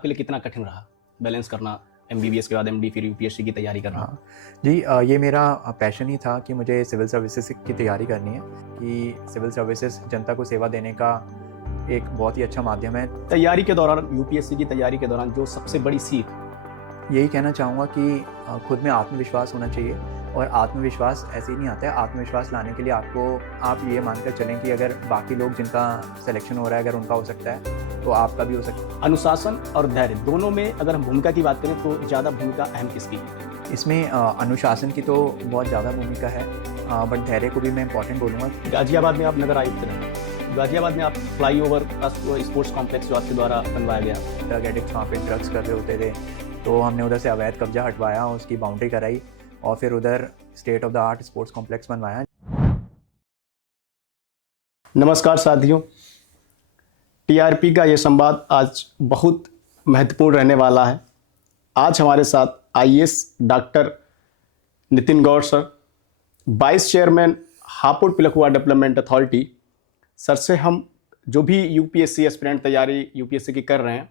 आपके लिए कितना कठिन रहा बैलेंस करना, एमबीबीएस के बाद एमडी फिर यूपीएससी की तैयारी करना? हाँ जी, ये मेरा पैशन ही था कि मुझे सिविल सर्विसेज की तैयारी करनी है, कि सिविल सर्विसेज जनता को सेवा देने का एक बहुत ही अच्छा माध्यम है। तैयारी के दौरान, यूपीएससी की तैयारी के दौरान जो सबसे बड़ी सीख? यही कहना चाहूँगा कि खुद में आत्मविश्वास होना चाहिए, और आत्मविश्वास ऐसे ही नहीं आता है। आत्मविश्वास लाने के लिए आप ये मानकर चलें कि अगर बाकी लोग जिनका सिलेक्शन हो रहा है अगर उनका हो सकता है तो आपका भी हो सकता है। अनुशासन और धैर्य दोनों में अगर हम भूमिका की बात करें तो ज़्यादा भूमिका अहम किसकी है? इसमें अनुशासन की तो बहुत ज़्यादा भूमिका है, बट धैर्य को भी मैं इंपॉर्टेंट बोलूँगा। गाजियाबाद में आप नगर आयुक्त रहे, गाजियाबाद में आप फ्लाईओवर स्पोर्ट्स कॉम्प्लेक्स जो आपके द्वारा बनवाया गया, ड्रग एडिक्ट्स वहाँ पे ड्रग्स कर रहे होते थे, तो हमने उधर से अवैध कब्जा हटवाया, उसकी बाउंड्री कराई और फिर उधर state of the art sports complex बनवाया। नमस्कार साथियों, टीआरपी का ये संवाद आज बहुत महत्वपूर्ण रहने वाला है। आज हमारे साथ IAS doctor Nitin Gaur sir, vice chairman Hapur Pilkhuwa development authority sir से हम जो भी यूपीएससी एस्पिरेंट तैयारी यूपीएससी की कर रहे हैं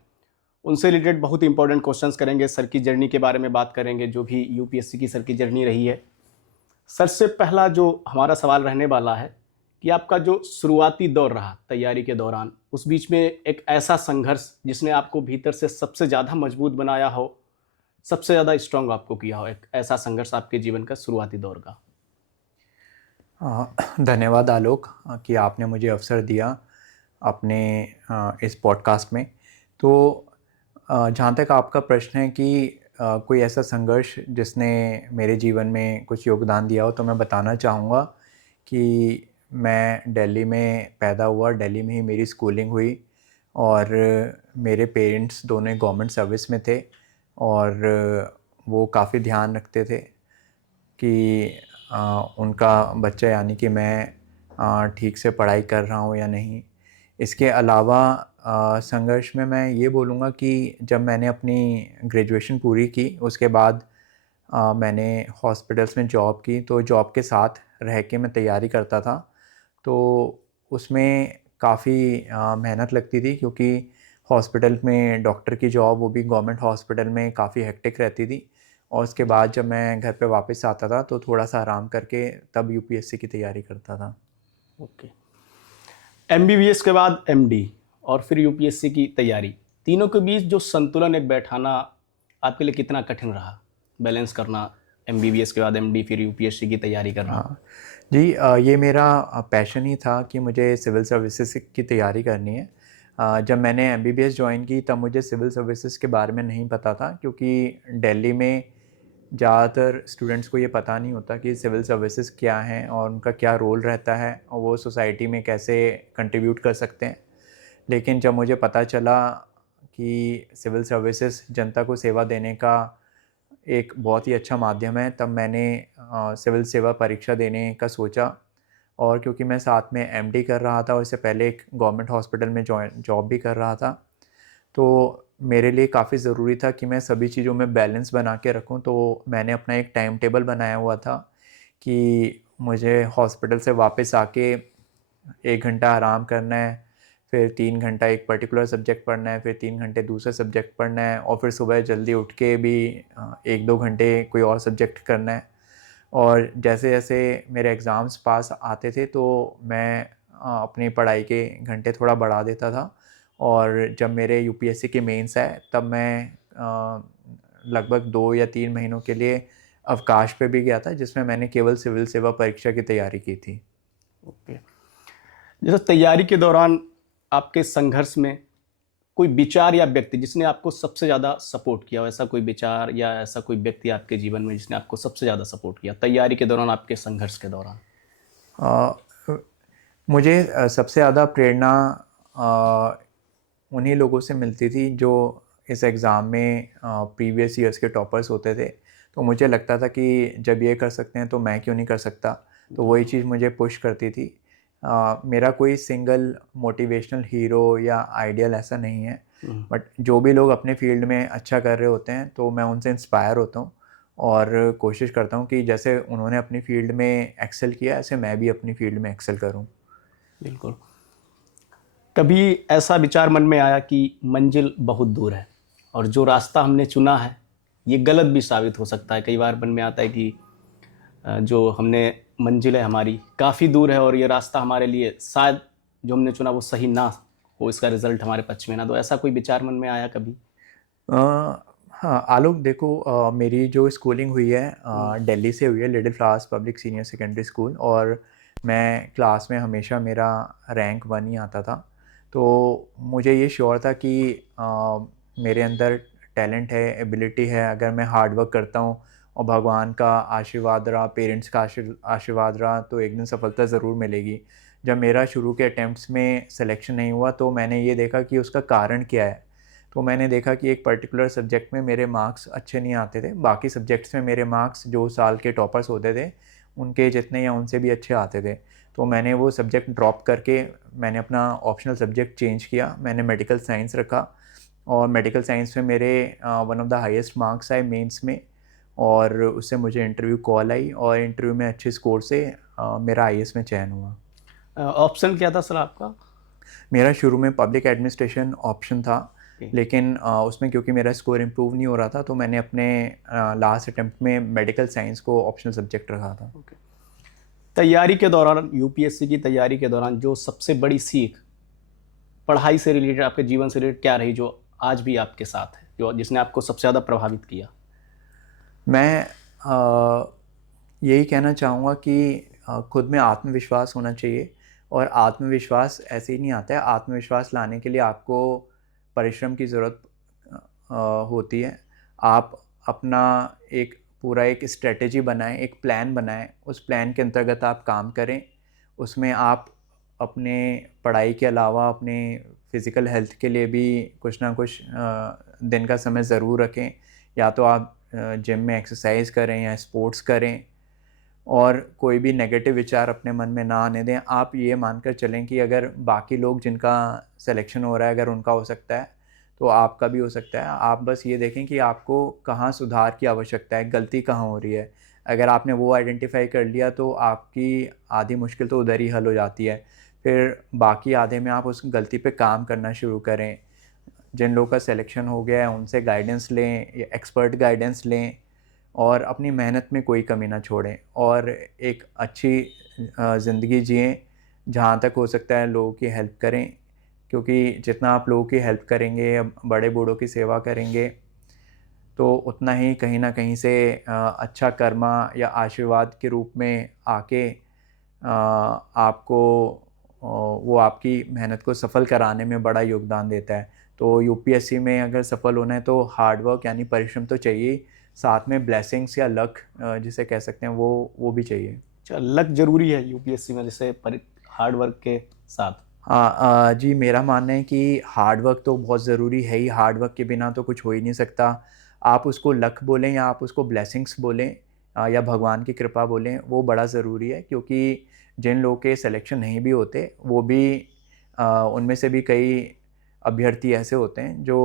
उनसे रिलेटेड बहुत इंपॉर्टेंट क्वेश्चंस करेंगे। सर की जर्नी के बारे में बात करेंगे, जो भी यूपीएससी की सर की जर्नी रही है। सर से पहला जो हमारा सवाल रहने वाला है कि आपका जो शुरुआती दौर रहा तैयारी के दौरान, उस बीच में एक ऐसा संघर्ष जिसने आपको भीतर से सबसे ज़्यादा मजबूत बनाया हो, सबसे ज़्यादा स्ट्रांग आपको किया हो, एक ऐसा संघर्ष आपके जीवन का शुरुआती दौर का? धन्यवाद आलोक कि आपने मुझे अवसर दिया अपने इस पॉडकास्ट में। तो जहाँ तक आपका प्रश्न है कि कोई ऐसा संघर्ष जिसने मेरे जीवन में कुछ योगदान दिया हो, तो मैं बताना चाहूँगा कि मैं दिल्ली में पैदा हुआ, दिल्ली में ही मेरी स्कूलिंग हुई, और मेरे पेरेंट्स दोनों गवर्नमेंट सर्विस में थे, और वो काफ़ी ध्यान रखते थे कि उनका बच्चा यानी कि मैं ठीक से पढ़ाई कर रहा हूँ या नहीं। इसके अलावा संघर्ष में मैं ये बोलूँगा कि जब मैंने अपनी ग्रेजुएशन पूरी की उसके बाद मैंने हॉस्पिटल्स में जॉब की, तो जॉब के साथ रह के मैं तैयारी करता था, तो उसमें काफ़ी मेहनत लगती थी, क्योंकि हॉस्पिटल में डॉक्टर की जॉब, वो भी गवर्नमेंट हॉस्पिटल में, काफ़ी हेक्टिक रहती थी। और उसके बाद जब मैं घर पे वापस आता था तो थोड़ा सा आराम करके तब यूपीएससी की तैयारी करता था। ओके। एमबीबीएस के बाद एमडी और फिर यूपीएससी की तैयारी, तीनों के बीच जो संतुलन एक बैठाना आपके लिए कितना कठिन रहा, बैलेंस करना, एमबीबीएस के बाद एमडी फिर यूपीएससी की तैयारी करना? हाँ जी, ये मेरा पैशन ही था कि मुझे सिविल सर्विसेज की तैयारी करनी है। जब मैंने एमबीबीएस ज्वाइन की तब मुझे सिविल सर्विसेज के बारे में नहीं पता था, क्योंकि दिल्ली में ज़्यादातर स्टूडेंट्स को ये पता नहीं होता कि सिविल सर्विसेज क्या हैं और उनका क्या रोल रहता है और वो सोसाइटी में कैसे कंट्रीब्यूट कर सकते हैं। लेकिन जब मुझे पता चला कि सिविल सर्विसेज जनता को सेवा देने का एक बहुत ही अच्छा माध्यम है, तब मैंने सिविल सेवा परीक्षा देने का सोचा। और क्योंकि मैं साथ में एमडी कर रहा था और इससे पहले एक गवर्नमेंट हॉस्पिटल में जॉब भी कर रहा था, तो मेरे लिए काफ़ी ज़रूरी था कि मैं सभी चीज़ों में बैलेंस बना के रखूं। तो मैंने अपना एक टाइम टेबल बनाया हुआ था कि मुझे हॉस्पिटल से वापस आके 1 घंटा आराम करना है, फिर 3 घंटा एक पर्टिकुलर सब्जेक्ट पढ़ना है, फिर 3 घंटे दूसरा सब्जेक्ट पढ़ना है, और फिर सुबह जल्दी उठ के भी 1-2 घंटे कोई और सब्जेक्ट करना है। और जैसे जैसे मेरे एग्ज़ाम्स पास आते थे तो मैं अपनी पढ़ाई के घंटे थोड़ा बढ़ा देता था, और जब मेरे यूपीएससी के मेंस आए तब मैं लगभग 2 या 3 महीनों के लिए अवकाश पे भी गया था, जिसमें मैंने केवल सिविल सेवा परीक्षा की तैयारी की थी। ओके। जैसे तैयारी के दौरान आपके संघर्ष में कोई विचार या व्यक्ति जिसने आपको सबसे ज़्यादा सपोर्ट किया हो, ऐसा कोई विचार या ऐसा कोई व्यक्ति आपके जीवन में जिसने आपको सबसे ज़्यादा सपोर्ट किया तैयारी के दौरान, आपके संघर्ष के दौरान? मुझे सबसे ज़्यादा प्रेरणा उन्हीं लोगों से मिलती थी जो इस एग्ज़ाम में प्रीवियस ईयर्स के टॉपर्स होते थे। तो मुझे लगता था कि जब ये कर सकते हैं तो मैं क्यों नहीं कर सकता, तो वही चीज़ मुझे पुश करती थी। मेरा कोई सिंगल मोटिवेशनल हीरो या आइडियल ऐसा नहीं है, बट जो भी लोग अपने फील्ड में अच्छा कर रहे होते हैं तो मैं उनसे इंस्पायर होता हूँ और कोशिश करता हूँ कि जैसे उन्होंने अपनी फील्ड में एक्सेल किया ऐसे मैं भी अपनी फील्ड में एक्सेल करूँ। बिल्कुल। कभी ऐसा विचार मन में आया कि मंजिल बहुत दूर है, और जो रास्ता हमने चुना है ये गलत भी साबित हो सकता है। कई बार मन में आता है कि जो हमने मंजिल है हमारी काफ़ी दूर है और ये रास्ता हमारे लिए शायद जो हमने चुना वो सही ना हो, इसका रिजल्ट हमारे पक्ष में ना। तो ऐसा कोई विचार मन में आया कभी? हाँ आलोक देखो, मेरी जो स्कूलिंग हुई है दिल्ली से हुई है, little flowers public senior secondary school, और मैं क्लास में हमेशा मेरा रैंक 1 ही आता था। तो मुझे ये श्योर था कि मेरे अंदर टैलेंट है, एबिलिटी है। अगर मैं हार्ड वर्क करता हूँ और भगवान का आशीर्वाद रहा, पेरेंट्स का आशीर्वाद रहा, तो एक दिन सफलता ज़रूर मिलेगी। जब मेरा शुरू के अटैम्प्ट्स में सिलेक्शन नहीं हुआ तो मैंने ये देखा कि उसका कारण क्या है। तो मैंने देखा कि एक पर्टिकुलर सब्जेक्ट में मेरे मार्क्स अच्छे नहीं आते थे, बाकी सब्जेक्ट्स में मेरे मार्क्स जो साल के टॉपर्स होते थे उनके जितने या उनसे भी अच्छे आते थे। तो मैंने वो सब्जेक्ट ड्रॉप करके मैंने अपना ऑप्शनल सब्जेक्ट चेंज किया, मैंने मेडिकल साइंस रखा, और मेडिकल साइंस में मेरे one of the highest marks आए मेंस में, और उससे मुझे इंटरव्यू कॉल आई, और इंटरव्यू में अच्छे स्कोर से मेरा आईएएस में चयन हुआ। ऑप्शन क्या था सर आपका? मेरा शुरू में पब्लिक एडमिनिस्ट्रेशन ऑप्शन था, Okay. लेकिन उसमें क्योंकि मेरा स्कोर इम्प्रूव नहीं हो रहा था तो मैंने अपने लास्ट अटेम्प्ट में मेडिकल साइंस को ऑप्शनल सब्जेक्ट रखा था। Okay. तैयारी के दौरान, यूपीएससी की तैयारी के दौरान जो सबसे बड़ी सीख पढ़ाई से रिलेटेड, आपके जीवन से रिलेटेड क्या रही, जो आज भी आपके साथ है, जो जिसने आपको सबसे ज़्यादा प्रभावित किया? मैं यही कहना चाहूँगा कि खुद में आत्मविश्वास होना चाहिए, और आत्मविश्वास ऐसे ही नहीं आता है। आत्मविश्वास लाने के लिए आपको परिश्रम की ज़रूरत होती है। आप अपना एक स्ट्रेटेजी बनाएं, एक प्लान बनाएं, उस प्लान के अंतर्गत आप काम करें। उसमें आप अपने पढ़ाई के अलावा अपने फ़िज़िकल हेल्थ के लिए भी कुछ ना कुछ दिन का समय ज़रूर रखें। या तो आप जिम में एक्सरसाइज करें या स्पोर्ट्स करें, और कोई भी नेगेटिव विचार अपने मन में ना आने दें। आप ये मानकर चलें कि अगर बाकी लोग जिनका सिलेक्शन हो रहा है अगर उनका हो सकता है तो आपका भी हो सकता है। आप बस ये देखें कि आपको कहाँ सुधार की आवश्यकता है, गलती कहाँ हो रही है। अगर आपने वो आइडेंटिफाई कर लिया तो आपकी आधी मुश्किल तो उधर ही हल हो जाती है। फिर बाकी आधे में आप उस गलती पे काम करना शुरू करें। जिन लोगों का सिलेक्शन हो गया है उनसे गाइडेंस लें, या एक्सपर्ट गाइडेंस लें, और अपनी मेहनत में कोई कमी ना छोड़ें, और एक अच्छी ज़िंदगी जिएं। जहाँ तक हो सकता है लोगों की हेल्प करें, क्योंकि जितना आप लोगों की हेल्प करेंगे या बड़े बूढ़ों की सेवा करेंगे तो उतना ही कहीं ना कहीं से अच्छा कर्मा या आशीर्वाद के रूप में आके आपको वो आपकी मेहनत को सफल कराने में बड़ा योगदान देता है। तो यूपीएससी में अगर सफल होना है तो हार्ड वर्क यानी परिश्रम तो चाहिए ही, साथ में ब्लेसिंग्स या लक जिसे कह सकते हैं वो भी चाहिए। अच्छा, लक जरूरी है यूपीएससी में, जैसे हार्ड वर्क के साथ? हाँ जी, मेरा मानना है कि हार्ड वर्क तो बहुत ज़रूरी है ही। हार्ड वर्क के बिना तो कुछ हो ही नहीं सकता। आप उसको लक बोलें या आप उसको ब्लेसिंग्स बोलें या भगवान की कृपा बोलें, वो बड़ा ज़रूरी है। क्योंकि जिन लोगों के सिलेक्शन नहीं भी होते वो भी उनमें से भी कई अभ्यर्थी ऐसे होते हैं जो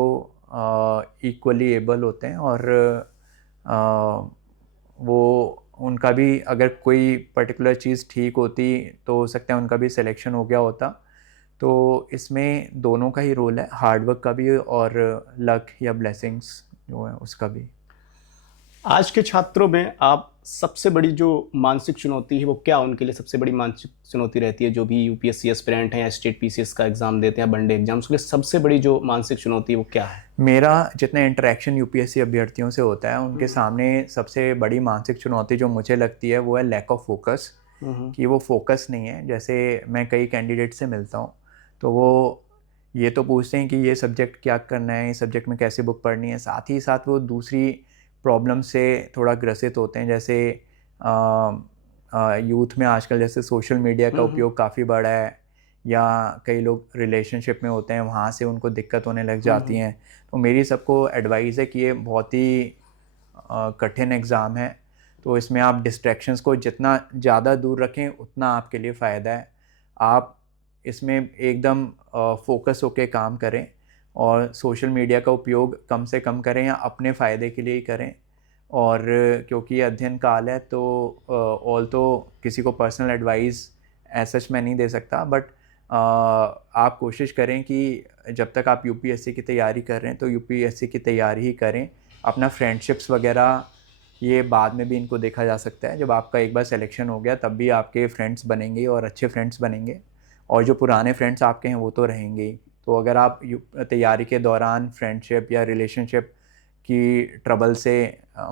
इक्वली एबल होते हैं, और वो उनका भी अगर कोई पर्टिकुलर चीज़ ठीक होती तो हो सकता है उनका भी सिलेक्शन हो गया होता। तो इसमें दोनों का ही रोल है, हार्ड वर्क का भी और लक या ब्लेसिंग्स जो है उसका भी। आज के छात्रों में आप सबसे बड़ी जो मानसिक चुनौती है वो क्या उनके लिए सबसे बड़ी मानसिक चुनौती रहती है, जो भी यूपीएससी एस्पिरेंट हैं या स्टेट पीसीएस का एग्जाम देते हैं, वनडे एग्जाम, उसके लिए सबसे बड़ी जो मानसिक चुनौती है वो क्या है? मेरा जितना इंटरेक्शन यूपीएससी अभ्यर्थियों से होता है उनके सामने सबसे बड़ी मानसिक चुनौती जो मुझे लगती है वो है लैक ऑफ फोकस। कि वो फोकस नहीं है। जैसे मैं कई कैंडिडेट से मिलता हूँ तो वो ये तो पूछते हैं कि ये सब्जेक्ट क्या करना है, इस सब्जेक्ट में कैसे बुक पढ़नी है, साथ ही साथ वो दूसरी प्रॉब्लम से थोड़ा ग्रसित होते हैं। जैसे यूथ में आजकल जैसे सोशल मीडिया का उपयोग काफ़ी बढ़ा है, या कई लोग रिलेशनशिप में होते हैं वहाँ से उनको दिक्कत होने लग जाती हैं। तो मेरी सबको एडवाइस है कि ये बहुत ही कठिन एग्ज़ाम है, तो इसमें आप डिस्ट्रैक्शंस को जितना ज़्यादा दूर रखें उतना आपके लिए फ़ायदा है। आप इसमें एकदम फोकस होके काम करें, और सोशल मीडिया का उपयोग कम से कम करें या अपने फ़ायदे के लिए ही करें। और क्योंकि ये अध्ययन काल है तो ऑल तो किसी को पर्सनल एडवाइस एज सच मैं नहीं दे सकता, बट आप कोशिश करें कि जब तक आप यूपीएससी की तैयारी कर रहे हैं तो यूपीएससी की तैयारी ही करें। अपना फ्रेंडशिप्स वगैरह ये बाद में भी इनको देखा जा सकता है। जब आपका एक बार सिलेक्शन हो गया तब भी आपके फ्रेंड्स बनेंगे और अच्छे फ्रेंड्स बनेंगे, और जो पुराने फ्रेंड्स आपके हैं वो तो रहेंगे ही। तो अगर आप तैयारी के दौरान फ्रेंडशिप या रिलेशनशिप की ट्रबल से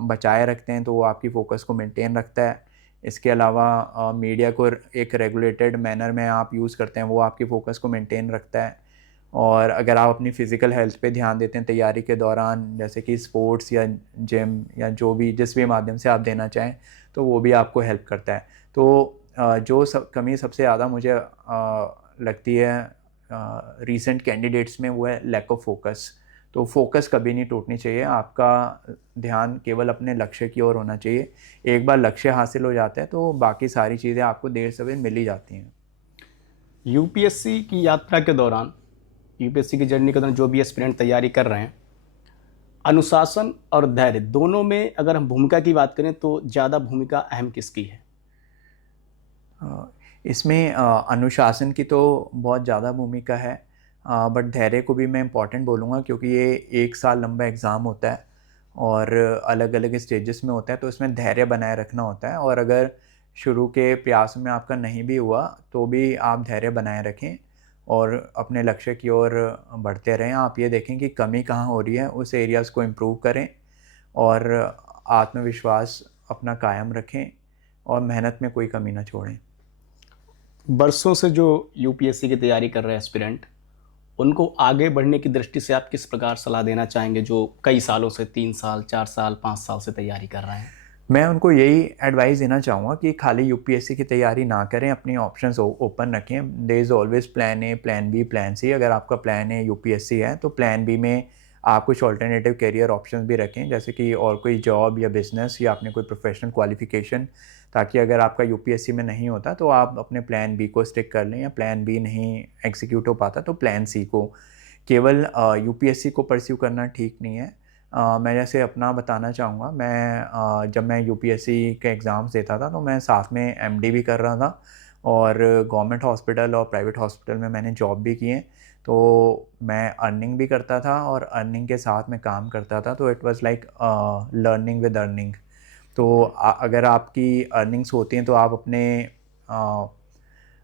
बचाए रखते हैं तो वो आपकी फ़ोकस को मेंटेन रखता है। इसके अलावा मीडिया को एक रेगुलेटेड मैनर में आप यूज़ करते हैं, वो आपकी फ़ोकस को मेंटेन रखता है। और अगर आप अपनी फ़िज़िकल हेल्थ पे ध्यान देते हैं तैयारी के दौरान, जैसे कि स्पोर्ट्स या जिम या जो भी जिस भी माध्यम से आप देना चाहें, तो वो भी आपको हेल्प करता है। तो जो कमी सबसे ज़्यादा मुझे लगती है रीसेंट कैंडिडेट्स में, वो है लैक ऑफ फोकस। तो फोकस कभी नहीं टूटनी चाहिए, आपका ध्यान केवल अपने लक्ष्य की ओर होना चाहिए। एक बार लक्ष्य हासिल हो जाता है तो बाकी सारी चीज़ें आपको देर सवेर मिल ही जाती हैं। यूपीएससी की यात्रा के दौरान, यूपीएससी की जर्नी के दौरान जो भी एस्पिरेंट तैयारी कर रहे हैं, अनुशासन और धैर्य दोनों में अगर हम भूमिका की बात करें तो ज़्यादा भूमिका अहम किसकी है? इसमें अनुशासन की तो बहुत ज़्यादा भूमिका है, बट धैर्य को भी मैं इम्पॉर्टेंट बोलूँगा, क्योंकि ये 1 साल लंबा एग्ज़ाम होता है और अलग अलग स्टेजेस में होता है, तो इसमें धैर्य बनाए रखना होता है। और अगर शुरू के प्रयास में आपका नहीं भी हुआ तो भी आप धैर्य बनाए रखें और अपने लक्ष्य की ओर बढ़ते रहें। आप ये देखें कि कमी कहाँ हो रही है, उस एरियाज़ को इम्प्रूव करें और आत्मविश्वास अपना कायम रखें और मेहनत में कोई कमी ना छोड़ें। बरसों से जो यूपीएससी की तैयारी कर रहे हैं एस्पिरेंट, उनको आगे बढ़ने की दृष्टि से आप किस प्रकार सलाह देना चाहेंगे जो कई सालों से 3 साल, 4 साल, 5 साल से तैयारी कर रहे हैं? मैं उनको यही एडवाइस देना चाहूँगा कि खाली यूपीएससी की तैयारी ना करें, अपनी ऑप्शंस ओपन रखें। There is always plan A, plan B, plan C. अगर आपका प्लान ए यूपीएससी है तो प्लान बी में आप कुछ ऑल्टरनेटिव करियर ऑप्शंस भी रखें, जैसे कि और कोई जॉब या बिज़नेस या अपने कोई प्रोफेशनल क्वालिफ़िकेशन, ताकि अगर आपका यूपीएससी में नहीं होता तो आप अपने प्लान बी को स्टिक कर लें, या प्लान बी नहीं एग्जीक्यूट हो पाता तो प्लान सी को। केवल यूपीएससी को परस्यू करना ठीक नहीं है। मैं जैसे अपना बताना चाहूँगा, मैं जब मैं यूपीएससी के एग्ज़ाम्स देता था तो मैं साथ में एमडी भी कर रहा था और गवर्नमेंट हॉस्पिटल और प्राइवेट हॉस्पिटल में मैंने जॉब भी की है। तो मैं अर्निंग भी करता था और अर्निंग के साथ मैं काम करता था, तो it was like learning with earning. तो अगर आपकी अर्निंग्स होती हैं तो आप अपने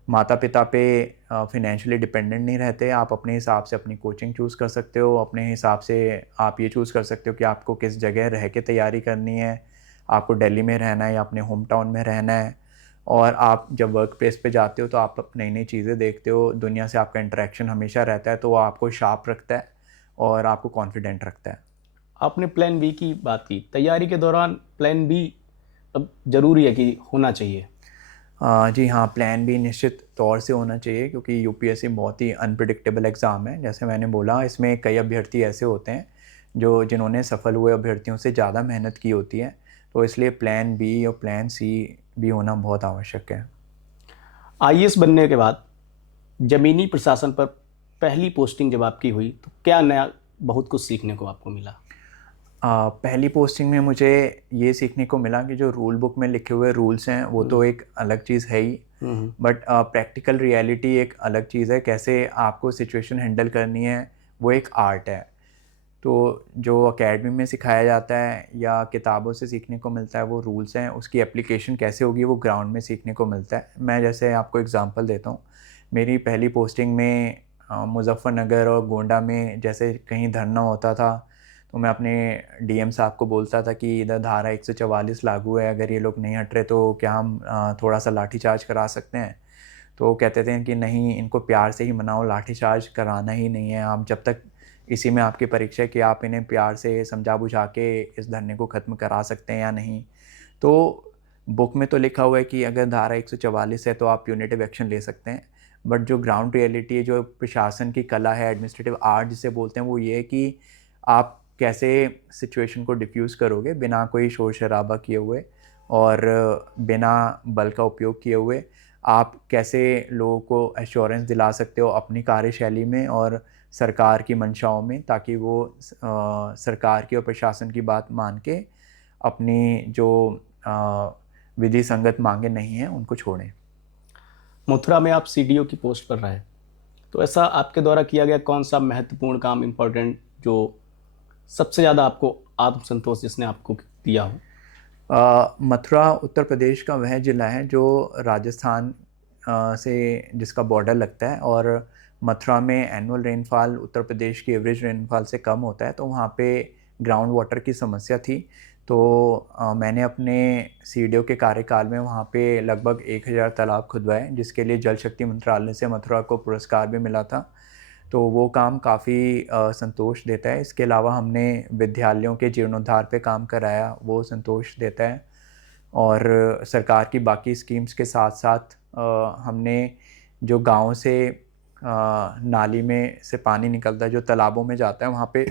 माता पिता पे फिनेंशियली डिपेंडेंट नहीं रहते। आप अपने हिसाब से अपनी कोचिंग चूज़ कर सकते हो, अपने हिसाब से आप ये चूज़ कर सकते हो कि आपको किस जगह रह के तैयारी करनी है, आपको दिल्ली में रहना है या अपने होम टाउन में रहना है। और आप जब वर्क प्लेस पे जाते हो तो आप नई नई चीज़ें देखते हो, दुनिया से आपका इंटरेक्शन हमेशा रहता है, तो वो आपको शार्प रखता है और आपको कॉन्फिडेंट रखता है। आपने प्लान बी की बात की, तैयारी के दौरान प्लान बी अब ज़रूरी है कि होना चाहिए? जी हाँ, प्लान बी निश्चित तौर से होना चाहिए, क्योंकि यूपीएससी बहुत ही अनप्रिडिक्टेबल एग्ज़ाम है। जैसे मैंने बोला, इसमें कई अभ्यर्थी ऐसे होते हैं जिन्होंने सफल हुए अभ्यर्थियों से ज़्यादा मेहनत की होती है, तो इसलिए प्लान बी और प्लान सी भी होना बहुत आवश्यक है। आईएएस बनने के बाद ज़मीनी प्रशासन पर पहली पोस्टिंग जब आपकी हुई तो क्या नया बहुत कुछ सीखने को आपको मिला? पहली पोस्टिंग में मुझे ये सीखने को मिला कि जो रूल बुक में लिखे हुए रूल्स हैं वो तो एक अलग चीज़ है ही, बट प्रैक्टिकल रियलिटी एक अलग चीज़ है। कैसे आपको सिचुएशन हैंडल करनी है वो एक आर्ट है। तो जो एकेडमी में सिखाया जाता है या किताबों से सीखने को मिलता है वो रूल्स हैं, उसकी एप्लीकेशन कैसे होगी वो ग्राउंड में सीखने को मिलता है। मैं जैसे आपको एग्जांपल देता हूँ, मेरी पहली पोस्टिंग में मुजफ्फरनगर और गोंडा में जैसे कहीं धरना होता था तो मैं अपने डीएम साहब को बोलता था कि इधर धारा 144 लागू है, अगर ये लोग नहीं हट रहे तो क्या हम थोड़ा सा लाठीचार्ज करा सकते हैं। तो वो कहते थे कि नहीं, इनको प्यार से ही मनाओ, लाठीचार्ज कराना ही नहीं है। आप जब तक इसी में आपकी परीक्षा है कि आप इन्हें प्यार से समझा बुझा के इस धरने को ख़त्म करा सकते हैं या नहीं। तो बुक में तो लिखा हुआ है कि अगर धारा 144 है तो आप प्यूनिटिव एक्शन ले सकते हैं, बट जो ग्राउंड रियलिटी है, जो प्रशासन की कला है, एडमिनिस्ट्रेटिव आर्ट जिसे बोलते हैं, वो ये है कि आप कैसे सिचुएशन को डिफ्यूज़ करोगे बिना कोई शोर शराबा किए हुए और बिना बल का उपयोग किए हुए। आप कैसे लोगों को एश्योरेंस दिला सकते हो अपनी कार्यशैली में और सरकार की मंशाओं में, ताकि वो सरकार की और प्रशासन की बात मान के अपनी जो विधि संगत मांगे नहीं हैं उनको छोड़ें। मथुरा में आप सीडीओ की पोस्ट पर रहे, तो ऐसा आपके द्वारा किया गया कौन सा महत्वपूर्ण काम, इम्पोर्टेंट, जो सबसे ज़्यादा आपको आत्मसंतोष जिसने आपको दिया हो? मथुरा उत्तर प्रदेश का वह ज़िला है जो राजस्थान से जिसका बॉर्डर लगता है, और मथुरा में एनुअल रेनफॉल उत्तर प्रदेश की एवरेज रेनफॉल से कम होता है, तो वहाँ पे ग्राउंड वाटर की समस्या थी। तो मैंने अपने सीडीओ के कार्यकाल में वहाँ पे लगभग 1000 तालाब खुदवाए, जिसके लिए जल शक्ति मंत्रालय से मथुरा को पुरस्कार भी मिला था। तो वो काम काफ़ी संतोष देता है। इसके अलावा हमने विद्यालयों के जीर्णोद्धार पे काम कराया, वो संतोष देता है। और सरकार की बाकी स्कीम्स के साथ साथ हमने जो गाँव से नाली में से पानी निकलता है जो तालाबों में जाता है, वहाँ पे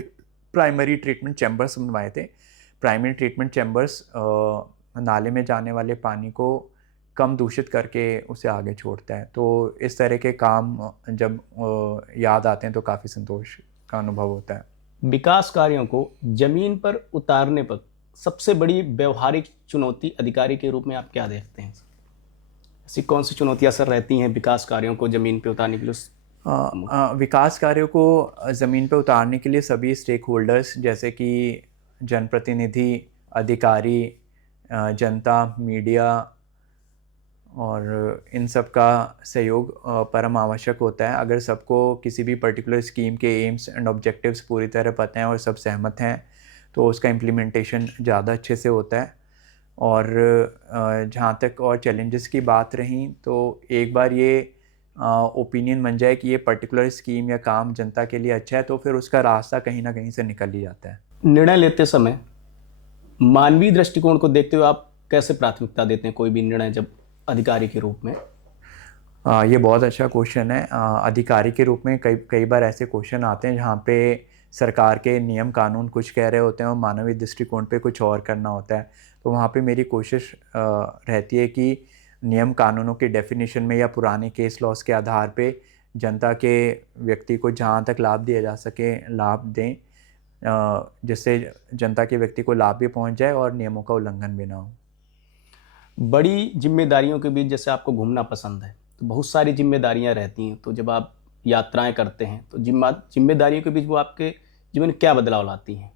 प्राइमरी ट्रीटमेंट चैम्बर्स बनवाए थे। प्राइमरी ट्रीटमेंट चैम्बर्स नाले में जाने वाले पानी को कम दूषित करके उसे आगे छोड़ता है। तो इस तरह के काम जब याद आते हैं तो काफ़ी संतोष का अनुभव होता है। विकास कार्यों को जमीन पर उतारने पर सबसे बड़ी व्यवहारिक चुनौती अधिकारी के रूप में आप क्या देखते हैं? ऐसी कौन सी चुनौतियां सर रहती हैं विकास कार्यों को जमीन पे उतारने के लिए? विकास कार्यों को ज़मीन पर उतारने के लिए सभी स्टेक होल्डर्स जैसे कि जनप्रतिनिधि, अधिकारी, जनता, मीडिया और इन सब का सहयोग परम आवश्यक होता है। अगर सबको किसी भी पर्टिकुलर स्कीम के एम्स एंड ऑब्जेक्टिव्स पूरी तरह पता हैं और सब सहमत हैं, तो उसका इम्प्लीमेंटेशन ज़्यादा अच्छे से होता है। और जहाँ तक और चैलेंजेस की बात रही, तो एक बार ये ओपिनियन बन जाए कि ये पर्टिकुलर स्कीम या काम जनता के लिए अच्छा है, तो फिर उसका रास्ता कहीं ना कहीं से निकल ही जाता है। निर्णय लेते समय मानवीय दृष्टिकोण को देखते हुए आप कैसे प्राथमिकता देते हैं कोई भी निर्णय जब अधिकारी के रूप में? ये बहुत अच्छा क्वेश्चन है। अधिकारी के रूप में कई कई बार ऐसे क्वेश्चन आते हैं जहाँ पे सरकार के नियम कानून कुछ कह रहे होते हैं और मानवीय दृष्टिकोण पे कुछ और करना होता है। तो वहाँ पे मेरी कोशिश रहती है कि नियम कानूनों की डेफिनेशन में या पुराने केस लॉस के आधार पे जनता के व्यक्ति को जहाँ तक लाभ दिया जा सके लाभ दें, जिससे जनता के व्यक्ति को लाभ भी पहुँच जाए और नियमों का उल्लंघन भी ना हो। बड़ी जिम्मेदारियों के बीच जैसे आपको घूमना पसंद है, तो बहुत सारी जिम्मेदारियां रहती हैं, तो जब आप यात्राएं करते हैं तो जिम्मेदारियों के बीच वो आपके जीवन में क्या बदलाव लाती हैं?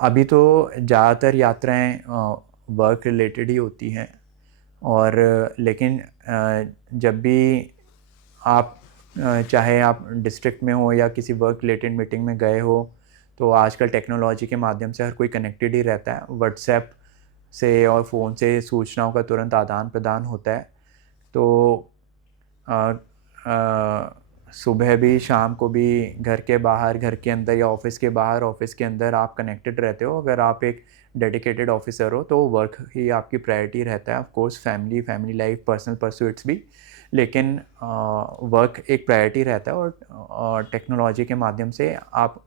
अभी तो ज़्यादातर यात्राएं वर्क रिलेटेड ही होती हैं, और लेकिन जब भी आप चाहे आप डिस्ट्रिक्ट में हो या किसी वर्क रिलेटेड मीटिंग में गए हो, तो आजकल टेक्नोलॉजी के माध्यम से हर कोई कनेक्टेड ही रहता है। व्हाट्सएप से और फ़ोन से सूचनाओं का तुरंत आदान प्रदान होता है। तो सुबह भी शाम को भी घर के बाहर, घर के अंदर या ऑफिस के बाहर, ऑफिस के अंदर आप कनेक्टेड रहते हो। अगर आप एक डेडिकेटेड ऑफिसर हो तो वर्क ही आपकी प्रायोरिटी रहता है। Of course family life, personal pursuits भी, लेकिन वर्क एक प्रायोरिटी रहता है। और टेक्नोलॉजी के माध्यम से आप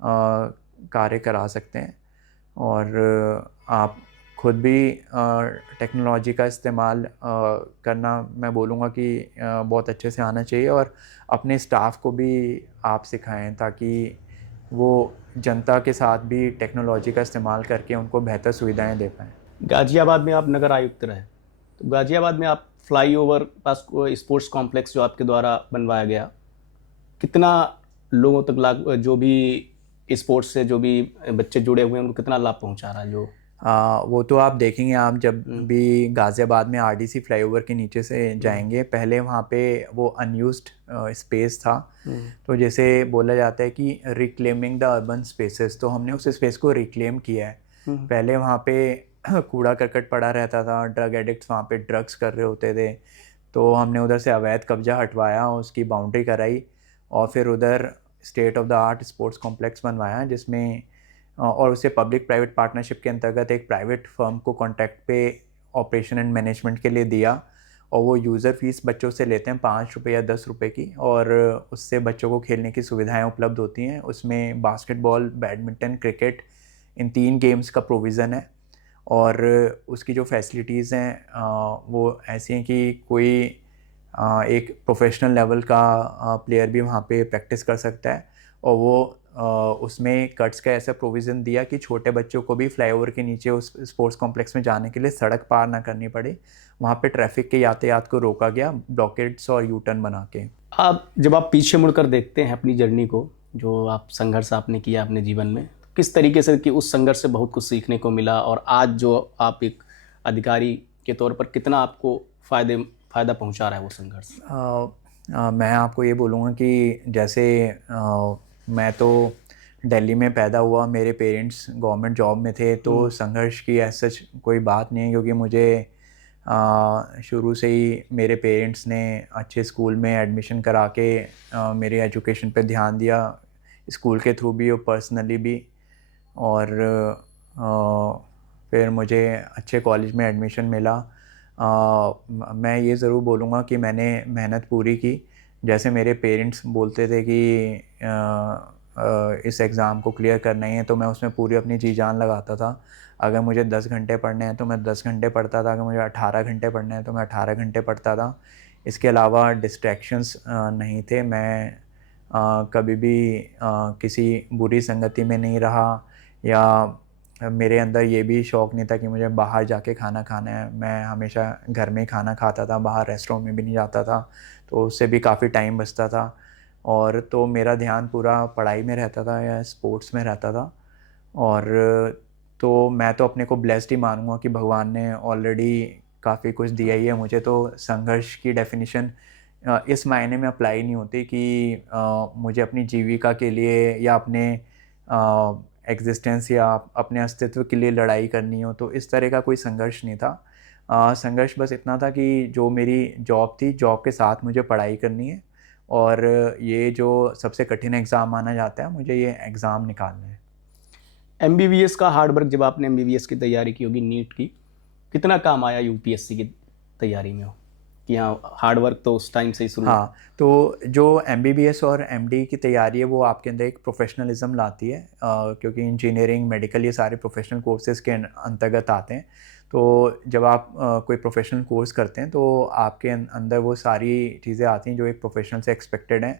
कार्य करा सकते हैं, और आप खुद भी टेक्नोलॉजी का इस्तेमाल करना मैं बोलूँगा कि बहुत अच्छे से आना चाहिए, और अपने स्टाफ को भी आप सिखाएं ताकि वो जनता के साथ भी टेक्नोलॉजी का इस्तेमाल करके उनको बेहतर सुविधाएं दे पाएँ। गाजियाबाद में आप नगर आयुक्त रहे, तो गाजियाबाद में आप फ्लाईओवर पास स्पोर्ट्स कॉम्प्लेक्स जो आपके द्वारा बनवाया गया, कितना लोगों तक जो भी स्पोर्ट्स से जो भी बच्चे जुड़े हुए हैं उनको कितना लाभ पहुंचा रहा है? जो वो तो आप देखेंगे, आप जब भी गाज़ियाबाद में आरडीसी फ्लाईओवर के नीचे से जाएंगे, पहले वहाँ पे वो अनयूज्ड स्पेस था। तो जैसे बोला जाता है कि रिक्लेमिंग द अर्बन स्पेसेस, तो हमने उस स्पेस को रिक्लेम किया है। पहले वहाँ पे कूड़ा करकट पड़ा रहता था, ड्रग एडिक्ट्स वहाँ पे ड्रग्स कर रहे होते थे, तो हमने उधर से अवैध कब्जा हटवाया, उसकी बाउंड्री कराई, और फिर उधर state of the art sports complex बनवाया, जिसमें और उसे पब्लिक प्राइवेट पार्टनरशिप के अंतर्गत एक प्राइवेट फर्म को कॉन्ट्रैक्ट पे ऑपरेशन एंड मैनेजमेंट के लिए दिया। और वो यूज़र फीस बच्चों से लेते हैं 5 रुपये या 10 रुपये की, और उससे बच्चों को खेलने की सुविधाएं उपलब्ध होती हैं। उसमें बास्केटबॉल, बैडमिंटन, क्रिकेट, इन 3 गेम्स का प्रोविज़न है। और उसकी जो फैसिलिटीज़ हैं वो ऐसी हैं कि कोई एक प्रोफेशनल लेवल का प्लेयर भी वहाँ पे प्रैक्टिस कर सकता है, और वो उसमें कट्स का ऐसा प्रोविज़न दिया कि छोटे बच्चों को भी फ्लाईओवर के नीचे उस स्पोर्ट्स कॉम्प्लेक्स में जाने के लिए सड़क पार ना करनी पड़े। वहाँ पे ट्रैफिक के यातायात को रोका गया ब्लॉकेड्स और यू टर्न बना के। जब आप पीछे मुड़कर देखते हैं अपनी जर्नी को, जो आप संघर्ष आपने किया अपने जीवन में, तो किस तरीके से कि उस संघर्ष से बहुत कुछ सीखने को मिला, और आज जो आप एक अधिकारी के तौर पर कितना आपको फ़ायदा पहुंचा रहा है वो संघर्ष? मैं आपको ये बोलूँगा कि जैसे मैं तो दिल्ली में पैदा हुआ, मेरे पेरेंट्स गवर्नमेंट जॉब में थे, तो संघर्ष की ऐसा कोई बात नहीं है, क्योंकि मुझे शुरू से ही मेरे पेरेंट्स ने अच्छे स्कूल में एडमिशन करा के मेरे एजुकेशन पे ध्यान दिया, स्कूल के थ्रू भी और पर्सनली भी। और फिर मुझे अच्छे कॉलेज में एडमिशन मिला। मैं ये ज़रूर बोलूँगा कि मैंने मेहनत पूरी की। जैसे मेरे पेरेंट्स बोलते थे कि इस एग्ज़ाम को क्लियर करना ही है, तो मैं उसमें पूरी अपनी जी जान लगाता था। अगर मुझे 10 घंटे पढ़ने हैं तो मैं 10 घंटे पढ़ता था, अगर मुझे 18 घंटे पढ़ने हैं तो मैं 18 घंटे पढ़ता था। इसके अलावा डिस्ट्रैक्शंस नहीं थे। मैं कभी भी किसी बुरी संगति में नहीं रहा, या मेरे अंदर ये भी शौक़ नहीं था कि मुझे बाहर जाके खाना खाना है। मैं हमेशा घर में ही खाना खाता था, बाहर रेस्टोरेंट में भी नहीं जाता था, तो उससे भी काफ़ी टाइम बचता था। और तो मेरा ध्यान पूरा पढ़ाई में रहता था या स्पोर्ट्स में रहता था। और तो मैं तो अपने को ब्लेस्ड ही मानूंगा कि भगवान ने ऑलरेडी काफ़ी कुछ दिया ही है मुझे। तो संघर्ष की डेफिनेशन इस मायने में अप्लाई नहीं होती कि मुझे अपनी जीविका के लिए या अपने एग्जिस्टेंस या अपने अस्तित्व के लिए लड़ाई करनी हो, तो इस तरह का कोई संघर्ष नहीं था। संघर्ष बस इतना था कि जो मेरी जॉब थी, जॉब के साथ मुझे पढ़ाई करनी है, और ये जो सबसे कठिन एग्ज़ाम माना जाता है, मुझे ये एग्ज़ाम निकालना है। एमबीबीएस का हार्ड वर्क, जब आपने एमबीबीएस की तैयारी की होगी नीट की, कितना काम आया यूपीएससी की तैयारी में हो कि हाँ हार्ड वर्क तो उस टाइम से ही शुरू? हाँ, तो जो एमबीबीएस और एमडी की तैयारी है वो आपके अंदर एक प्रोफेशनलिज्म लाती है, क्योंकि इंजीनियरिंग, मेडिकल, ये सारे प्रोफेशनल कोर्सेज़ के अंतर्गत आते हैं। तो जब आप कोई प्रोफेशनल कोर्स करते हैं तो आपके अंदर वो सारी चीज़ें आती हैं जो एक प्रोफेशनल से एक्सपेक्टेड हैं।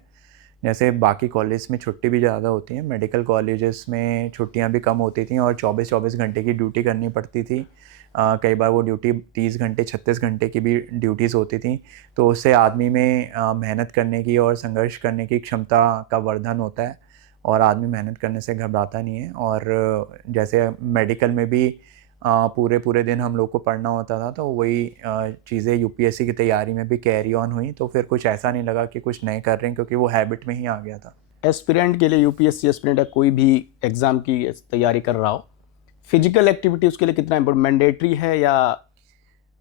जैसे बाकी कॉलेज में छुट्टी भी ज़्यादा होती है, मेडिकल कॉलेजेस में छुट्टियां भी कम होती थी और 24-24 घंटे की ड्यूटी करनी पड़ती थी। कई बार वो ड्यूटी 30 घंटे 36 घंटे की भी ड्यूटीज़ होती थी। तो उससे आदमी में मेहनत करने की और संघर्ष करने की क्षमता का वर्धन होता है, और आदमी मेहनत करने से घबराता नहीं है। और जैसे मेडिकल में भी पूरे पूरे दिन हम लोग को पढ़ना होता था, तो वही चीज़ें यूपीएससी की तैयारी में भी कैरी ऑन हुई। तो फिर कुछ ऐसा नहीं लगा कि कुछ नए कर रहे हैं, क्योंकि वो हैबिट में ही आ गया था। एस्पिरेंट के लिए, यूपीएससी एस्पिरेंट या कोई भी एग्ज़ाम की तैयारी कर रहा हो, फिजिकल एक्टिविटी उसके लिए कितना इम्पोर्टेंट, मैंडेटरी है या?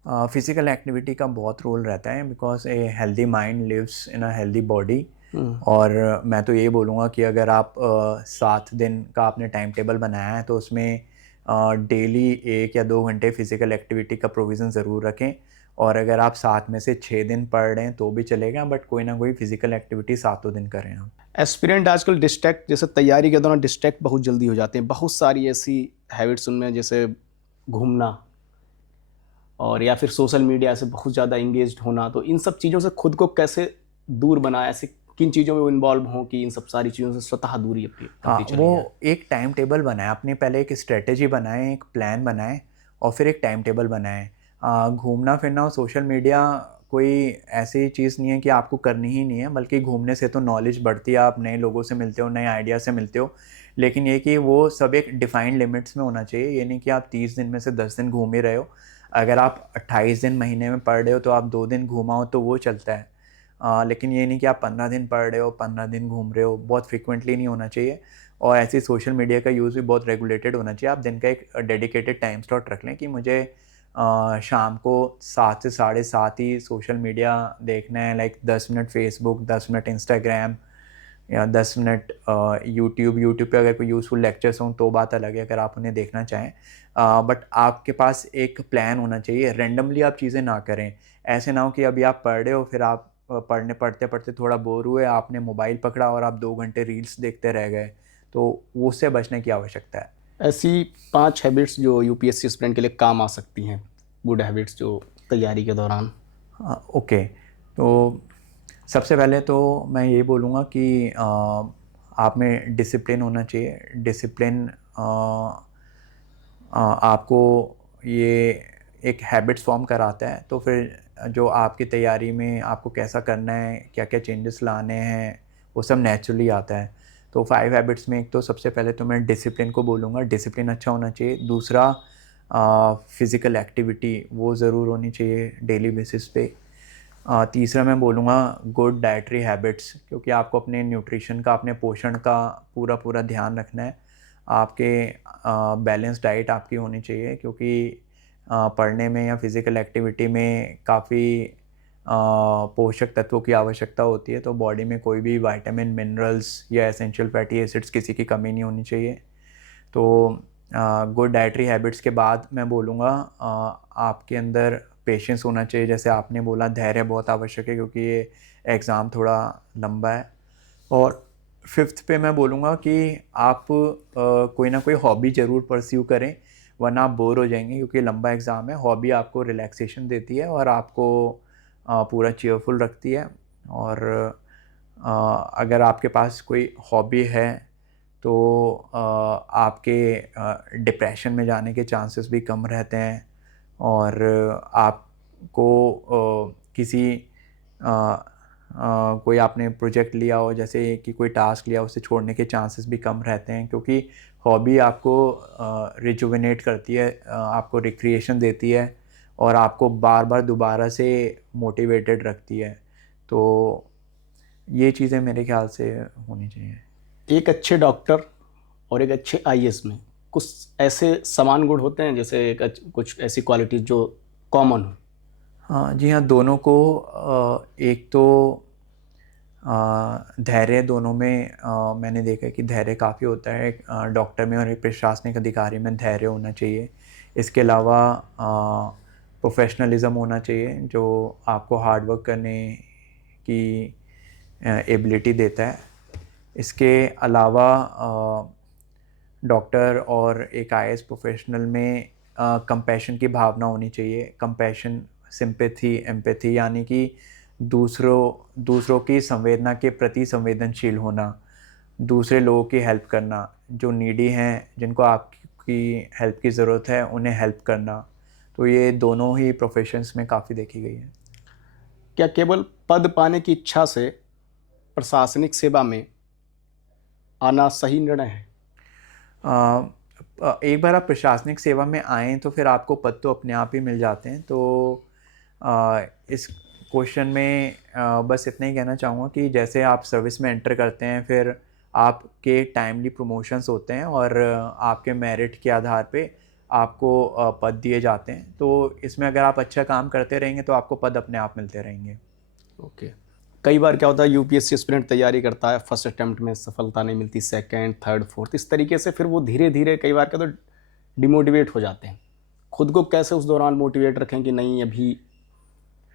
फिज़िकल एक्टिविटी का बहुत रोल रहता है, because a healthy mind lives in a healthy body. और मैं तो ये बोलूँगा कि अगर आप 7 दिन का आपने टाइम टेबल बनाया है, तो उसमें डेली 1 या 2 घंटे फ़िज़िकल एक्टिविटी का प्रोविज़न ज़रूर रखें। और अगर आप 7 में से 6 दिन पढ़ रहे हैं तो भी चलेगा, बट कोई ना कोई फ़िज़िकल एक्टिविटी 7 दिन करें आप। एस्पिरेंट आजकल डिस्ट्रैक्ट, जैसे तैयारी के दौरान डिस्ट्रैक्ट बहुत जल्दी हो जाते हैं, बहुत सारी ऐसी हैबिट्स उनमें, जैसे घूमना और या फिर सोशल मीडिया से बहुत ज़्यादा इंगेज्ड होना। तो इन सब चीज़ों से खुद को कैसे दूर बनाए, ऐसे किन चीज़ों में वो इन्वॉल्व हों कि इन सब सारी चीज़ों से स्वतः दूरी अपनी हाँ, चली जाए? वो एक टाइम टेबल बनाएं, अपने पहले एक स्ट्रेटेजी बनाएं, एक प्लान बनाएं, और फिर एक टाइम टेबल बनाएं। घूमना फिरना और सोशल मीडिया कोई ऐसी चीज़ नहीं है कि आपको करनी ही नहीं है, बल्कि घूमने से तो नॉलेज बढ़ती है, आप नए लोगों से मिलते हो, नए आइडिया से मिलते हो। लेकिन ये कि वो सब एक डिफाइंड लिमिट्स में होना चाहिए। ये नहीं कि आप 30 दिन में से 10 दिन घूम ही रहे हो। अगर आप 28 दिन महीने में पढ़ रहे हो तो आप 2 दिन घूमाओ तो वो चलता है। लेकिन ये नहीं कि आप 15 दिन पढ़ रहे हो, 15 दिन घूम रहे हो। बहुत फ्रिक्वेंटली नहीं होना चाहिए। और ऐसे सोशल मीडिया का यूज़ भी बहुत रेगुलेटेड होना चाहिए। आप दिन का एक डेडिकेटेड टाइम स्लॉट रख लें कि मुझे शाम को 7 से 7:30 ही सोशल मीडिया देखना है। Like 10 minute Facebook, 10 minute Instagram, या 10 मिनट यूट्यूब पे अगर कोई यूज़फुल लेक्चर्स हों तो बात अलग है, अगर आप उन्हें देखना चाहें। बट आपके पास एक प्लान होना चाहिए। रैंडमली आप चीज़ें ना करें। ऐसे ना हो कि अभी आप पढ़ रहे हो, फिर आप पढ़ते पढ़ते थोड़ा बोर हुए, आपने मोबाइल पकड़ा और आप 2 घंटे रील्स देखते रह गए। तो उससे बचने की आवश्यकता है। ऐसी 5 हैबिट्स जो यूपीएससी एस्पिरेंट के लिए काम आ सकती हैं, गुड हैबिट्स जो तैयारी के दौरान? ओके, तो सबसे पहले तो मैं ये बोलूँगा कि आप में डिसिप्लिन होना चाहिए। डिसिप्लिन आपको ये एक हैबिट्स फॉर्म कराता है, तो फिर जो आपकी तैयारी में आपको कैसा करना है, क्या क्या चेंजेस लाने हैं, वो सब नेचुरली आता है। तो 5 हैबिट्स में एक तो सबसे पहले तो मैं डिसिप्लिन को बोलूँगा, डिसिप्लिन अच्छा होना चाहिए। दूसरा फिज़िकल एक्टिविटी वो ज़रूर होनी चाहिए डेली बेसिस पे। तीसरा मैं बोलूँगा गुड डाइटरी हैबिट्स, क्योंकि आपको अपने न्यूट्रिशन का, अपने पोषण का पूरा पूरा ध्यान रखना है। आपके बैलेंस डाइट आपकी होनी चाहिए, क्योंकि पढ़ने में या फिज़िकल एक्टिविटी में काफ़ी पोषक तत्वों की आवश्यकता होती है, तो बॉडी में कोई भी विटामिन, मिनरल्स या एसेंशियल फैटी एसिड्स किसी की कमी नहीं होनी चाहिए। तो गुड डाइटरी हैबिट्स के बाद मैं बोलूँगा आपके अंदर पेशेंस होना चाहिए। जैसे आपने बोला, धैर्य बहुत आवश्यक है, क्योंकि ये एग्ज़ाम थोड़ा लंबा है। और फिफ्थ पे मैं बोलूँगा कि आप कोई ना कोई हॉबी ज़रूर परस्यू करें, वरना आप बोर हो जाएंगे, क्योंकि लंबा एग्ज़ाम है। हॉबी आपको रिलैक्सेशन देती है और आपको पूरा चीयरफुल रखती है। और अगर आपके पास कोई हॉबी है तो आपके डिप्रेशन में जाने के चांसेस भी कम रहते हैं। और आपको किसी कोई आपने प्रोजेक्ट लिया हो, जैसे कि कोई टास्क लिया, उसे छोड़ने के चांसेस भी कम रहते हैं, क्योंकि हॉबी आपको रिजुविनेट करती है, आपको रिक्रिएशन देती है और आपको बार बार दोबारा से मोटिवेटेड रखती है। तो ये चीज़ें मेरे ख्याल से होनी चाहिए। एक अच्छे डॉक्टर और एक अच्छे आईएएस में कुछ ऐसे समान गुण होते हैं, जैसे कुछ ऐसी क्वालिटीज जो कॉमन हो? हाँ जी हाँ, दोनों को एक तो धैर्य, दोनों में मैंने देखा है कि धैर्य काफ़ी होता है। डॉक्टर में और एक प्रशासनिक अधिकारी में धैर्य होना चाहिए। इसके अलावा प्रोफेशनलिज्म होना चाहिए, जो आपको हार्ड वर्क करने की एबिलिटी देता है। इसके अलावा डॉक्टर और एक आईएएस प्रोफेशनल में कंपैशन की भावना होनी चाहिए। कंपैशन, सिंपैथी, एम्पैथी, यानी कि दूसरों की संवेदना के प्रति संवेदनशील होना, दूसरे लोगों की हेल्प करना, जो नीडी हैं, जिनको आपकी हेल्प की ज़रूरत है, उन्हें हेल्प करना। तो ये दोनों ही प्रोफेशंस में काफ़ी देखी गई है। क्या केवल पद पाने की इच्छा से प्रशासनिक सेवा में आना सही निर्णय है? एक बार आप प्रशासनिक सेवा में आएँ तो फिर आपको पद तो अपने आप ही मिल जाते हैं। तो इस क्वेश्चन में बस इतना ही कहना चाहूँगा कि जैसे आप सर्विस में एंटर करते हैं, फिर आपके टाइमली प्रमोशंस होते हैं और आपके मेरिट के आधार पे आपको पद दिए जाते हैं। तो इसमें अगर आप अच्छा काम करते रहेंगे तो आपको पद अपने आप मिलते रहेंगे। ओके। कई बार क्या होता है, यूपीएससी एस्पिरेंट तैयारी करता है, फर्स्ट अटेम्प्ट में सफलता नहीं मिलती, सेकंड, थर्ड, फोर्थ, इस तरीके से फिर वो धीरे धीरे कई बार क्या तो डिमोटिवेट हो जाते हैं। खुद को कैसे उस दौरान मोटिवेट रखें कि नहीं, अभी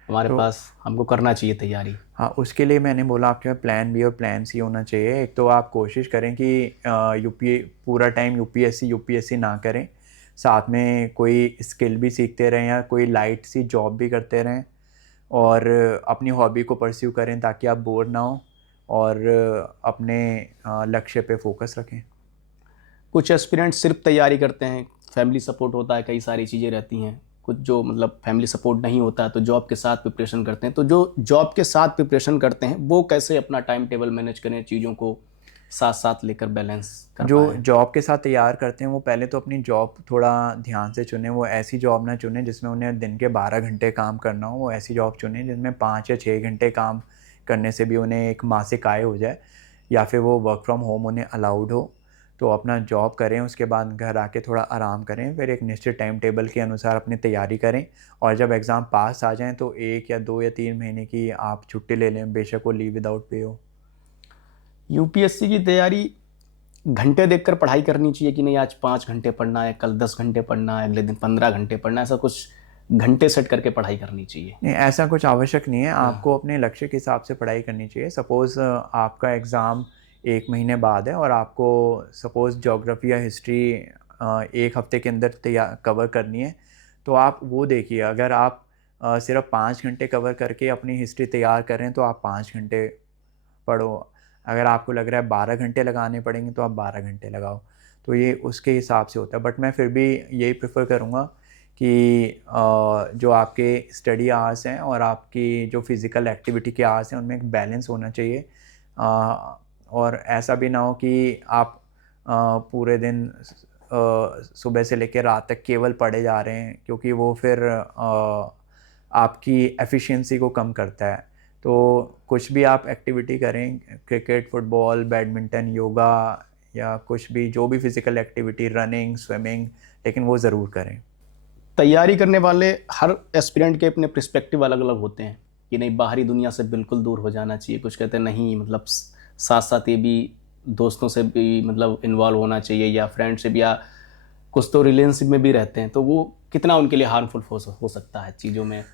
हमारे तो पास, हमको करना चाहिए तैयारी? हाँ, उसके लिए मैंने बोला आपके पास प्लान बी और प्लान सी होना चाहिए। एक तो आप कोशिश करें कि पूरा टाइम यूपीएससी ना करें, साथ में कोई स्किल भी सीखते रहें या कोई लाइट सी जॉब भी करते रहें, और अपनी हॉबी को परस्यू करें ताकि आप बोर ना हो और अपने लक्ष्य पे फोकस रखें। कुछ एस्पिरेंट सिर्फ तैयारी करते हैं, फैमिली सपोर्ट होता है, कई सारी चीज़ें रहती हैं। कुछ जो मतलब फैमिली सपोर्ट नहीं होता है तो जॉब के साथ प्रिपरेशन करते हैं। तो जो जॉब के साथ प्रिपरेशन करते हैं वो कैसे अपना टाइम टेबल मैनेज करें, चीज़ों को साथ साथ लेकर बैलेंस कर जो पाएँ? जॉब के साथ तैयार करते हैं वो पहले तो अपनी जॉब थोड़ा ध्यान से चुनें। वो ऐसी जॉब ना चुनें जिसमें उन्हें दिन के 12 घंटे काम करना हो। वो ऐसी जॉब चुनें जिसमें 5 या 6 घंटे काम करने से भी उन्हें एक मासिक आय हो जाए, या फिर वो वर्क फ्रॉम होम उन्हें अलाउड हो। तो अपना जॉब करें, उसके बाद घर आके थोड़ा आराम करें, फिर एक निश्चित टाइम टेबल के अनुसार अपनी तैयारी करें। और जब एग्ज़ाम पास आ जाएँ तो 1 या 2 या 3 महीने की आप छुट्टी ले लें, बेशक वो लीव विदाउट पे हो। यूपीएससी की तैयारी घंटे देखकर पढ़ाई करनी चाहिए कि नहीं, आज 5 घंटे पढ़ना है, कल 10 घंटे पढ़ना है, अगले दिन 15 घंटे पढ़ना है, ऐसा कुछ घंटे सेट करके पढ़ाई करनी चाहिए? नहीं, ऐसा कुछ आवश्यक नहीं है। आपको अपने लक्ष्य के हिसाब से पढ़ाई करनी चाहिए। सपोज़ आपका एग्ज़ाम 1 महीने बाद है और आपको सपोज़ ज्योग्राफी या हिस्ट्री 1 हफ़्ते के अंदर कवर करनी है, तो आप वो देखिए। अगर आप सिर्फ 5 घंटे कवर करके अपनी हिस्ट्री तैयार करें तो आप 5 घंटे पढ़ो। अगर आपको लग रहा है 12 घंटे लगाने पड़ेंगे तो आप 12 घंटे लगाओ। तो ये उसके हिसाब से होता है। बट मैं फिर भी यही प्रेफर करूँगा कि जो आपके स्टडी आवर्स हैं और आपकी जो फिज़िकल एक्टिविटी के आवर्स हैं उनमें एक बैलेंस होना चाहिए। और ऐसा भी ना हो कि आप पूरे दिन सुबह से लेकर रात तक केवल पढ़े जा रहे हैं, क्योंकि वो फिर आपकी एफिशिएंसी को कम करता है। तो कुछ भी आप एक्टिविटी करें, क्रिकेट, फुटबॉल, बैडमिंटन, योगा या कुछ भी, जो भी फिज़िकल एक्टिविटी, रनिंग, स्विमिंग, लेकिन वो ज़रूर करें। तैयारी करने वाले हर एस्पिरेंट के अपने पर्सपेक्टिव अलग अलग होते हैं कि नहीं बाहरी दुनिया से बिल्कुल दूर हो जाना चाहिए, कुछ कहते हैं नहीं मतलब साथ साथ ये भी दोस्तों से भी मतलब इन्वॉल्व होना चाहिए या फ्रेंडशिप या कुछ तो रिलेशनशिप में भी रहते हैं, तो वो कितना उनके लिए हार्मफुल हो सकता है चीज़ों में।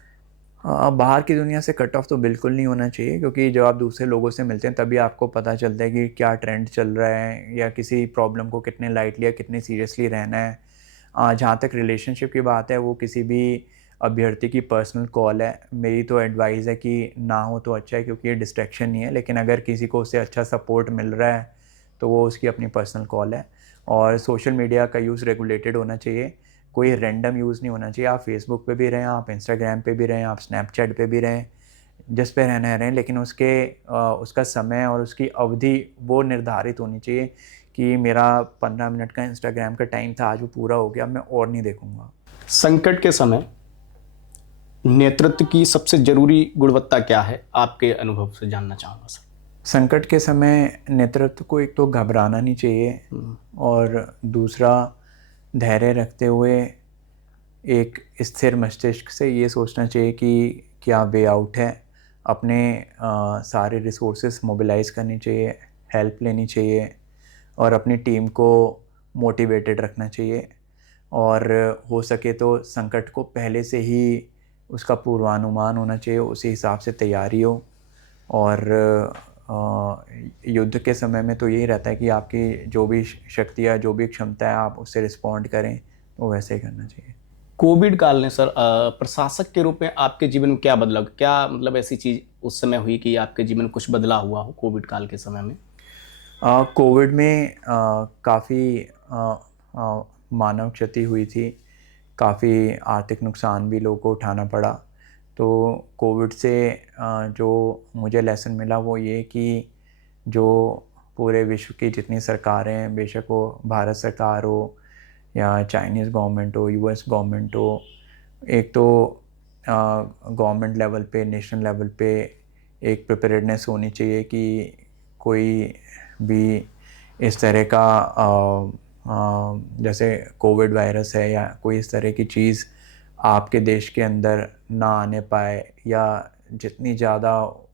बाहर की दुनिया से कट ऑफ तो बिल्कुल नहीं होना चाहिए, क्योंकि जब आप दूसरे लोगों से मिलते हैं तभी आपको पता चलता है कि क्या ट्रेंड चल रहा है या किसी प्रॉब्लम को कितने लाइटली या कितने सीरियसली रहना है। जहाँ तक रिलेशनशिप की बात है, वो किसी भी अभ्यर्थी की पर्सनल कॉल है। मेरी तो एडवाइस है कि ना हो तो अच्छा है, क्योंकि ये डिस्ट्रैक्शन नहीं है। लेकिन अगर किसी को उससे अच्छा सपोर्ट मिल रहा है तो वो उसकी अपनी पर्सनल कॉल है। और सोशल मीडिया का यूज़ रेगुलेटेड होना चाहिए, कोई रैंडम यूज़ नहीं होना चाहिए। आप फेसबुक पे भी रहें, आप इंस्टाग्राम पे भी रहें, आप स्नैपचैट पे भी रहें, जिस पे रहना है रहें, लेकिन उसका समय और उसकी अवधि वो निर्धारित होनी चाहिए कि मेरा 15 मिनट का इंस्टाग्राम का टाइम था, आज वो पूरा हो गया, अब मैं और नहीं देखूँगा। संकट के समय नेतृत्व की सबसे जरूरी गुणवत्ता क्या है, आपके अनुभव से जानना चाहूँगा सर। संकट के समय नेतृत्व को एक तो घबराना नहीं चाहिए, और दूसरा धैर्य रखते हुए एक स्थिर मस्तिष्क से ये सोचना चाहिए कि क्या वे आउट है। अपने सारे रिसोर्सेज मोबिलाइज करनी चाहिए, हेल्प लेनी चाहिए, और अपनी टीम को मोटिवेटेड रखना चाहिए। और हो सके तो संकट को पहले से ही उसका पूर्वानुमान होना चाहिए, उसी हिसाब से तैयारी हो। और युद्ध के समय में तो यही रहता है कि आपकी जो भी शक्ति है, जो भी क्षमता है, आप उससे रिस्पॉन्ड करें, तो वैसे ही करना चाहिए। कोविड काल ने सर प्रशासक के रूप में आपके जीवन में क्या बदला, क्या मतलब ऐसी चीज़ उस समय हुई कि आपके जीवन में कुछ बदला हुआ हो कोविड काल के समय में। कोविड में काफ़ी मानव क्षति हुई थी, काफ़ी आर्थिक नुकसान भी लोगों को उठाना पड़ा। तो कोविड से जो मुझे लेसन मिला वो ये कि जो पूरे विश्व की जितनी सरकारें हैं, बेशक वो भारत सरकार हो या चाइनीज़ गवर्नमेंट हो, यूएस गवर्नमेंट हो, एक तो गवर्नमेंट लेवल पे, नेशनल लेवल पे एक प्रिपेयर्डनेस होनी चाहिए कि कोई भी इस तरह का जैसे कोविड वायरस है या कोई इस तरह की चीज़ आपके देश के अंदर ना आने पाए, या जितनी ज़्यादा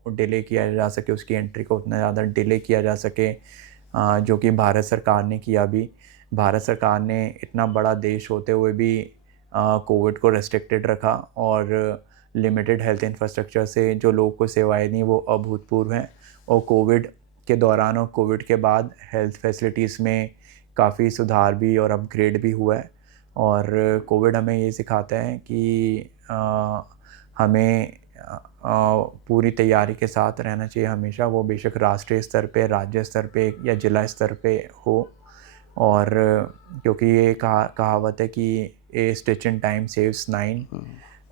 डिले किया जा सके उसकी एंट्री को उतना ज़्यादा डिले किया जा सके, जो कि भारत सरकार ने किया भी। भारत सरकार ने इतना बड़ा देश होते हुए भी कोविड को रेस्ट्रिक्टेड रखा, और लिमिटेड हेल्थ इंफ्रास्ट्रक्चर से जो लोगों को सेवाएं दी वो अभूतपूर्व हैं। और कोविड के दौरान और कोविड के बाद हेल्थ फैसिलिटीज़ में काफ़ी सुधार भी और अपग्रेड भी हुआ है। और कोविड हमें ये सिखाता है कि हमें पूरी तैयारी के साथ रहना चाहिए हमेशा, वो बेशक राष्ट्रीय स्तर पे, राज्य स्तर पे या जिला स्तर पे हो। और क्योंकि ये कहावत है कि ए स्टिच इन टाइम सेव्स 9,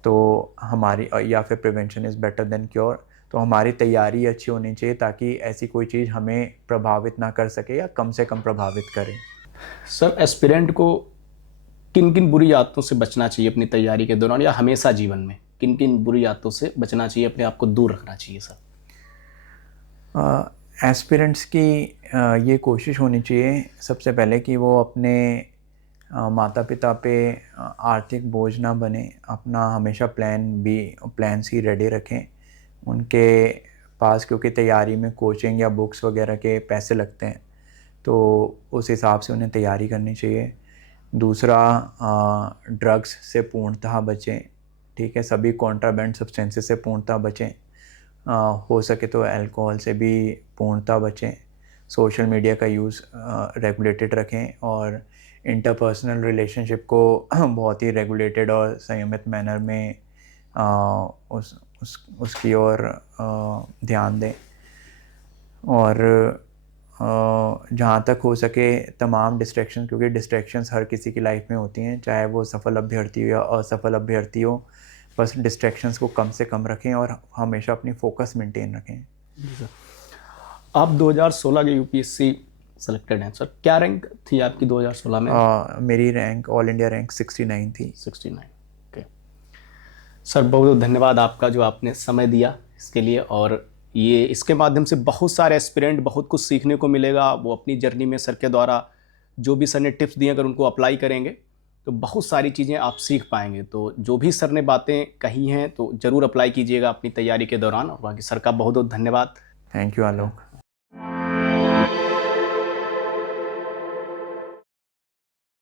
तो हमारी या फिर prevention is better than cure. तो हमारी तैयारी अच्छी होनी चाहिए ताकि ऐसी कोई चीज़ हमें प्रभावित ना कर सके या कम से कम प्रभावित करे। सर एस्पिरेंट को किन किन बुरी आदतों से बचना चाहिए अपनी तैयारी के दौरान, या हमेशा जीवन में किन किन बुरी आदतों से बचना चाहिए, अपने आप को दूर रखना चाहिए सर। एस्पिरेंट्स की ये कोशिश होनी चाहिए सबसे पहले कि वो अपने माता पिता पे आर्थिक बोझ ना बने, अपना हमेशा प्लान सी रेडी रखें उनके पास, क्योंकि तैयारी में कोचिंग या बुक्स वगैरह के पैसे लगते हैं, तो उस हिसाब से उन्हें तैयारी करनी चाहिए। दूसरा, ड्रग्स से पूर्णतः बचें, ठीक है, सभी कॉन्ट्राबैंड सब्सटेंसेस से पूर्णतः बचें। हो सके तो अल्कोहल से भी पूर्णतः बचें। सोशल मीडिया का यूज़ रेगुलेटेड रखें, और इंटरपर्सनल रिलेशनशिप को बहुत ही रेगुलेटेड और संयमित मैनर में उसकी ओर ध्यान दें। और जहाँ तक हो सके तमाम डिस्ट्रैक्शन, क्योंकि डिस्ट्रैक्शंस हर किसी की लाइफ में होती हैं, चाहे वो सफल अभ्यर्थी हो या असफल अभ्यर्थी हो, बस डिस्ट्रैक्शंस को कम से कम रखें और हमेशा अपनी फोकस मेंटेन रखें। आप 2016 के यूपीएससी सेलेक्टेड हैं सर, क्या रैंक थी आपकी 2016 में? मेरी रैंक ऑल इंडिया रैंक 69 थी। 69। ओके सर, बहुत बहुत धन्यवाद आपका जो आपने समय दिया इसके लिए। और ये इसके माध्यम से बहुत सारे एस्पिरेंट बहुत कुछ सीखने को मिलेगा। वो अपनी जर्नी में सर के द्वारा जो भी सर ने टिप्स दिए अगर उनको अप्लाई करेंगे तो बहुत सारी चीज़ें आप सीख पाएंगे। तो जो भी सर ने बातें कही हैं तो ज़रूर अप्लाई कीजिएगा अपनी तैयारी के दौरान। और बाकी सर का बहुत बहुत धन्यवाद। Thank you Alok.